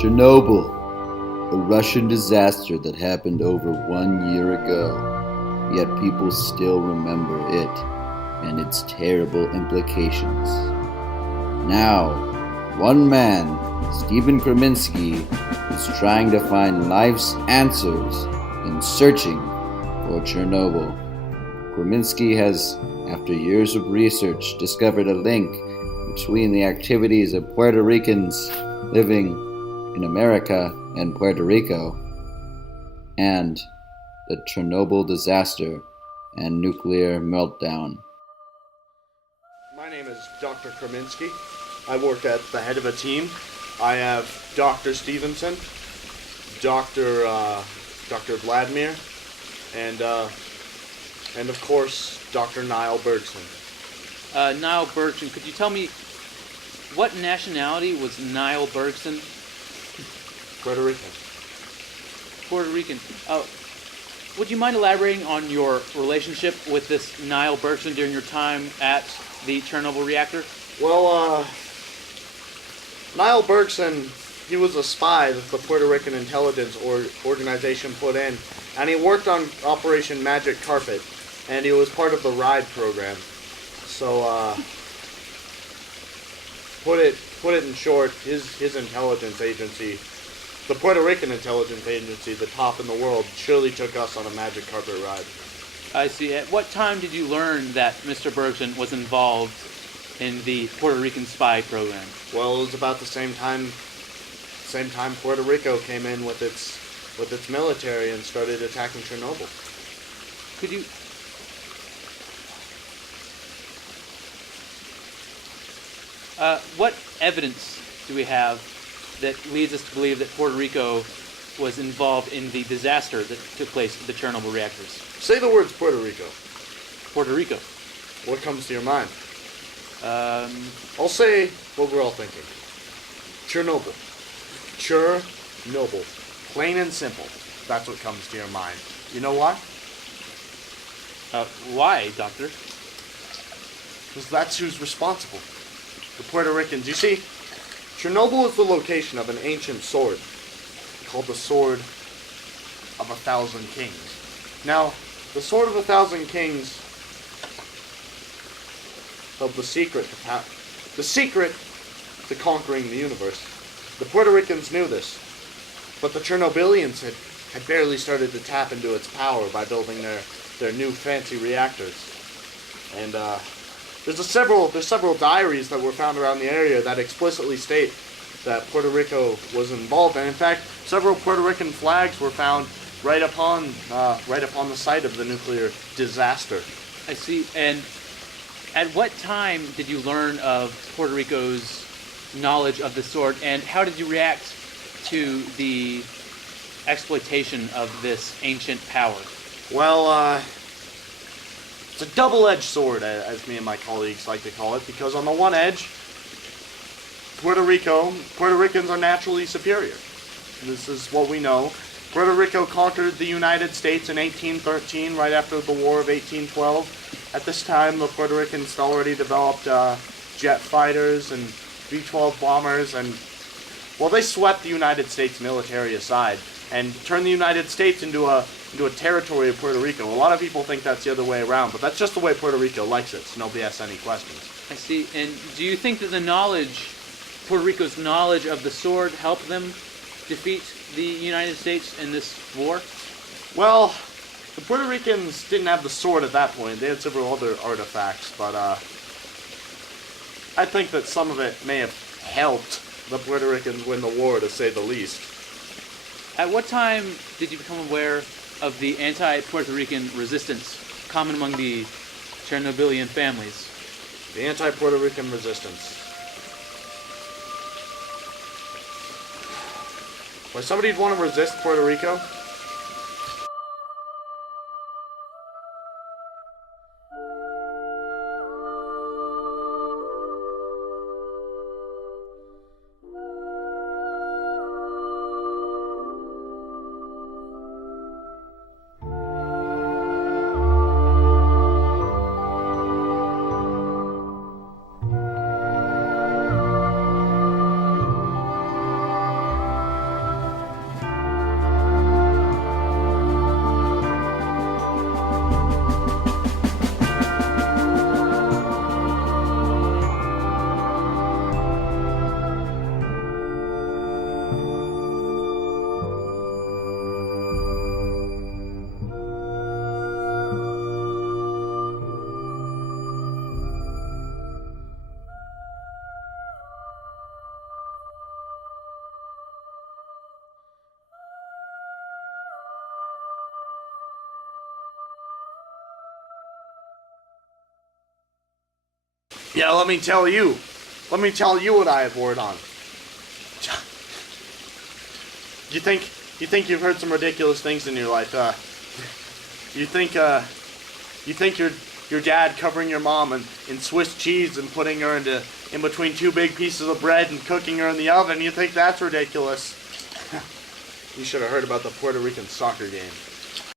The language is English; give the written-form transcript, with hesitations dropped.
Chernobyl, a Russian disaster that happened over 1 year ago, yet people still remember it and its terrible implications. Now, one man, Stephen Kreminski, is trying to find life's answers in searching for Chernobyl. Kreminski has, after years of research, discovered a link between the activities of Puerto Ricans living in America and Puerto Rico and the Chernobyl disaster and nuclear meltdown. My name is Dr. Kreminski. I work at the head of a team. I have Dr. Stevenson, Dr. Vladimir, and of course, Dr. Niall Bergson. Niall Bergson, could you tell me what nationality was Niall Bergson? Puerto Rican. Puerto Rican. Would you mind elaborating on your relationship with this Niall Bergson during your time at the Chernobyl reactor? Well, Niall Bergson, he was a spy that the Puerto Rican intelligence organization put in, and he worked on Operation Magic Carpet, and he was part of the RIDE program. So, put it in short, his intelligence agency, the Puerto Rican intelligence agency, the top in the world, surely took us on a magic carpet ride. I see. At what time did you learn that Mr. Bergson was involved in the Puerto Rican spy program? Well, it was about the same time Puerto Rico came in with its military and started attacking Chernobyl. Could you... what evidence do we have that leads us to believe that Puerto Rico was involved in the disaster that took place at the Chernobyl reactors? Say the words Puerto Rico. Puerto Rico. What comes to your mind? I'll say what we're all thinking. Chernobyl. Chernobyl. Plain and simple. That's what comes to your mind. You know why? Why, Doctor? Because that's who's responsible. The Puerto Ricans. You see, Chernobyl is the location of an ancient sword called the Sword of 1,000 Kings. Now, the Sword of 1,000 Kings held the secret to conquering the universe. The Puerto Ricans knew this, but the Chernobylians had barely started to tap into its power by building their new fancy reactors. And there's several diaries that were found around the area that explicitly state that Puerto Rico was involved, and in fact, several Puerto Rican flags were found right upon the site of the nuclear disaster. I see. And at what time did you learn of Puerto Rico's knowledge of the sword, and how did you react to the exploitation of this ancient power? Well, it's a double-edged sword, as me and my colleagues like to call it, because on the one edge, Puerto Ricans are naturally superior. This is what we know. Puerto Rico conquered the United States in 1813, right after the War of 1812. At this time, the Puerto Ricans had already developed jet fighters and B-12 bombers, and well, they swept the United States military aside and turned the United States into a territory of Puerto Rico. A lot of people think that's the other way around, but that's just the way Puerto Rico likes it, so nobody asks any questions. I see. And do you think that Puerto Rico's knowledge of the sword helped them defeat the United States in this war? Well, the Puerto Ricans didn't have the sword at that point. They had several other artifacts, but I think that some of it may have helped the Puerto Ricans win the war, to say the least. At what time did you become aware of the anti-Puerto Rican resistance common among the Chernobylian families? The anti-Puerto Rican resistance. Why somebody'd want to resist Puerto Rico? Yeah, let me tell you. Let me tell you what I abhorred on. You think you've heard some ridiculous things in your life. You think your dad covering your mom in Swiss cheese and putting her in between two big pieces of bread and cooking her in the oven. You think that's ridiculous. You should have heard about the Puerto Rican soccer game.